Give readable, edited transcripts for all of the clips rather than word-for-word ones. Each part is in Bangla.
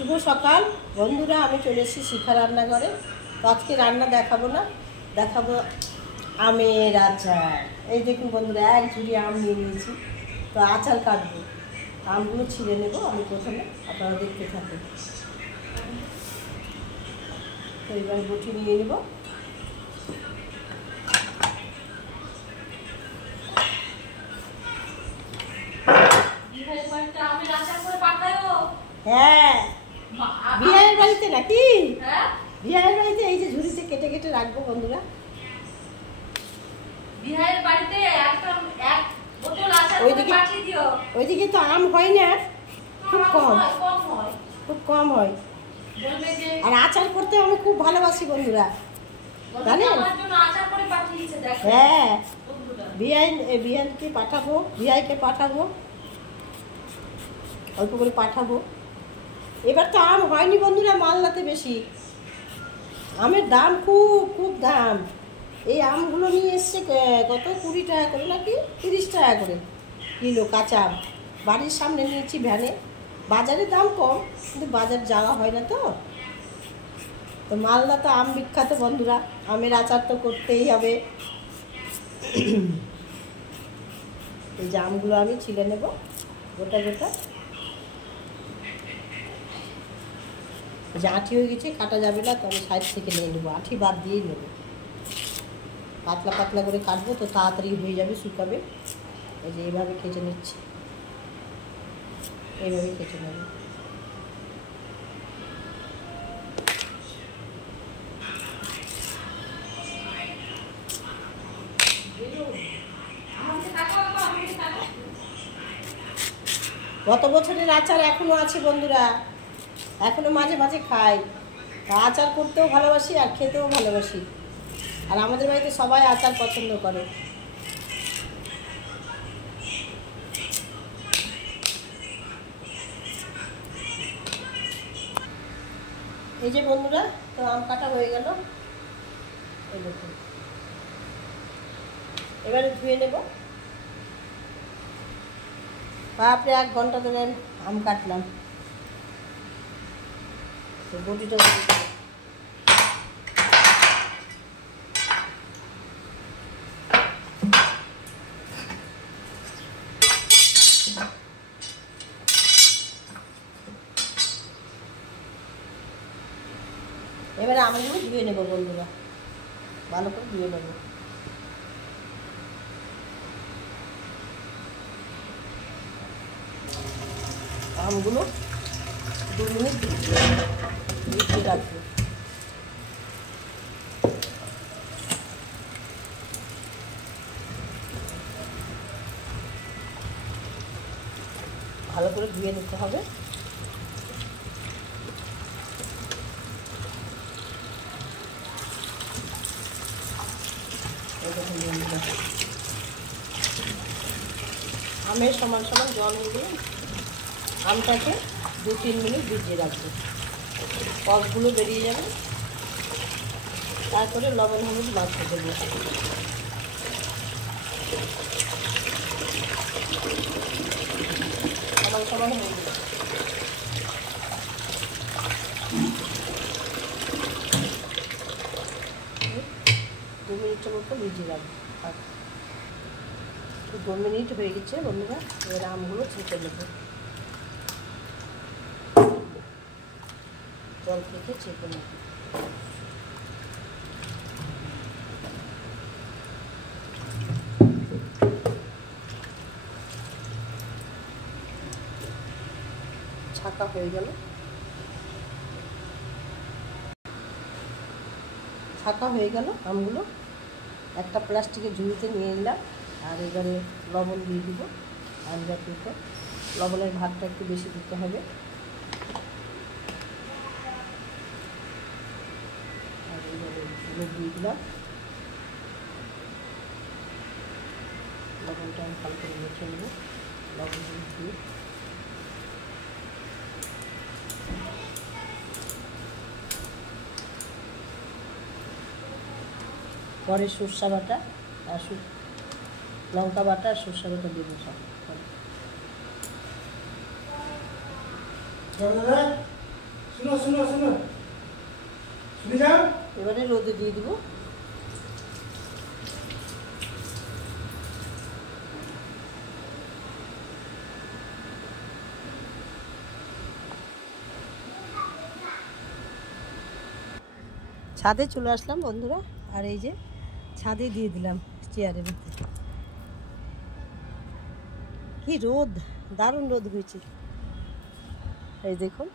শুভ সকাল বন্ধুরা, আমি চলে এসেছি শিখা রান্নাঘরে। তো আজকে রান্না দেখাবো না, দেখাবো আমের আচার। এই দেখুন বন্ধুরা, এক ঝুড়ি আম নিয়ে নিয়েছি। তো আচার কাটবো, আমগুলো ছিঁড়ে নেব আমি প্রথমে, আপনারা দেখতে থাকুন। তো এবার বটি নিয়ে নেব। হ্যাঁ, বিয়ের বাড়িতে নাকি? বিয়ের বাড়িতে এই যে ঝুড়িতে কেটে কেটে রাখবো বন্ধুরা। বিহারের বাড়িতে একটা এক বোতল আচার করে পাঠিয়ে দিও। ওইদিকে তো আম হয় না, খুব কম হয়, খুব কম হয়। বলবে যে আর আচার করতে আমি খুব ভালোবাসি বন্ধুরা, জানেন? আমার জন্য আচার করে পাঠিয়েছে, দেখো। হ্যাঁ, বন্ধুরা, বিয়ানকে পাঠাবো, বিয়াইকে পাঠাবো, অল্প করে পাঠাবো। এবার তো আম হয়নি বন্ধুরা, মালদাতে বেশি আমের দাম, খুব খুব দাম। এই আমগুলো নিয়ে এসছে কত, 20 টাকা করে নাকি 30 টাকা করে কিলো কাঁচা আম। বাড়ির সামনে নিয়েছি ভ্যানে। বাজারে দাম কম, কিন্তু বাজার যাওয়া হয় না। তো মালদা তো আম বিখ্যাত বন্ধুরা, আমের আচার তো করতেই হবে। এই যে আমগুলো আমি ছিলে নেব গোটা গোটা। যে আঁঠি হয়ে গেছে, কাটা যাবে না, তো আমি সাইড থেকে নিয়ে নেবো, আঁঠি বাদ দিয়েই নেবো। পাতলা পাতলা করে কাটবো তো তাড়াতাড়ি হয়ে যাবে, শুকাবে। এই যে এইভাবে কেটে নিচ্ছি, এইভাবে কেটে নেব। গত বছরের আচার এখনো আছে বন্ধুরা, এখনো মাঝে মাঝে খাই। আচার করতেও ভালোবাসি আর খেতেও ভালোবাসি। আর আমাদের বাড়িতে সবাই আচার পছন্দ করে। এই যে বন্ধুরা, তো আম কাটা হয়ে গেল। এই দেখুন, এবারে ধুয়ে নেব। বাপরে, 1 ঘন্টা ধরে আম কাটলাম। তো বটিটা এবারে আমগুলো ধুয়ে নেব বন্ধুরা, ভালো করে ধুয়ে নেব। আমগুলো 2 মিনিট ভিজিয়ে রাখবো। ভালো করে ধুয়ে নিতে হবে। আমের সমান সমান জল দিয়ে আমটাকে 2-3 মিনিট ভিজিয়ে রাখবো, কষগুলো বেরিয়ে যাবে। তারপরে লবণ হলুদ মাখিয়ে দেবো। সমান সমান হয়ে যাবে। 2 মিনিটের মতো ভিজিয়ে রাখবো। 2 মিনিট হয়ে গেছে বন্ধুরা, এবার আমগুলো ছেঁকে নেবো, জল থেকে ছেঁকে নেব। ছাকা হয়ে গেল, ছাকা হয়ে গেল আমগুলো। একটা প্লাস্টিকের ঝুড়িতে নিয়ে নিলাম। আর এবারে লবণ দিয়ে দিব। আঞ্জার দিতে লবণের ভাগটা একটু বেশি দিতে হবে। আর এইভাবে দিয়ে দিলাম। লবণটা আমি ভালো করে মেখে নেব। লবণ দিয়ে পরে সরষা বাটা আর লঙ্কা বাটা আর সরষা বাটা দেবো সব। 来来来， বন্ধুরা শুনো শুনো শুনো শুনে যাও। এবারে রোদে দিয়ে দিব। ছাদে চলে আসলাম বন্ধুরা, আর এই যে ছাদে দিয়ে দিলাম চেয়ারের ভিতরে। কি রোদ, দারুণ রোদ হয়েছে, এই দেখুন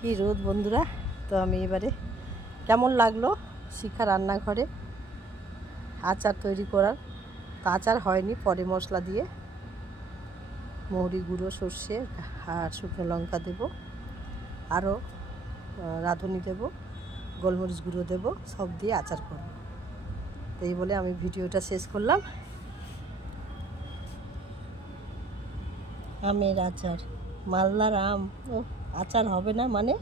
কি রোদ বন্ধুরা। তো আমি এবারে কেমন লাগলো শিখা রান্নাঘরে আচার তৈরি করার। তো আচার হয়নি, পরে মশলা দিয়ে মৌরি গুঁড়ো, সর্ষে আর শুকনো লঙ্কা দেব, আরও রাঁধুনি দেব, গোলমরিচ গুঁড়ো দেব, সব দিয়ে আচার করব। তো এই বলে আমি ভিডিওটা শেষ করলাম। আমের আচার, মালদার আম, ও আচার হবে না মানে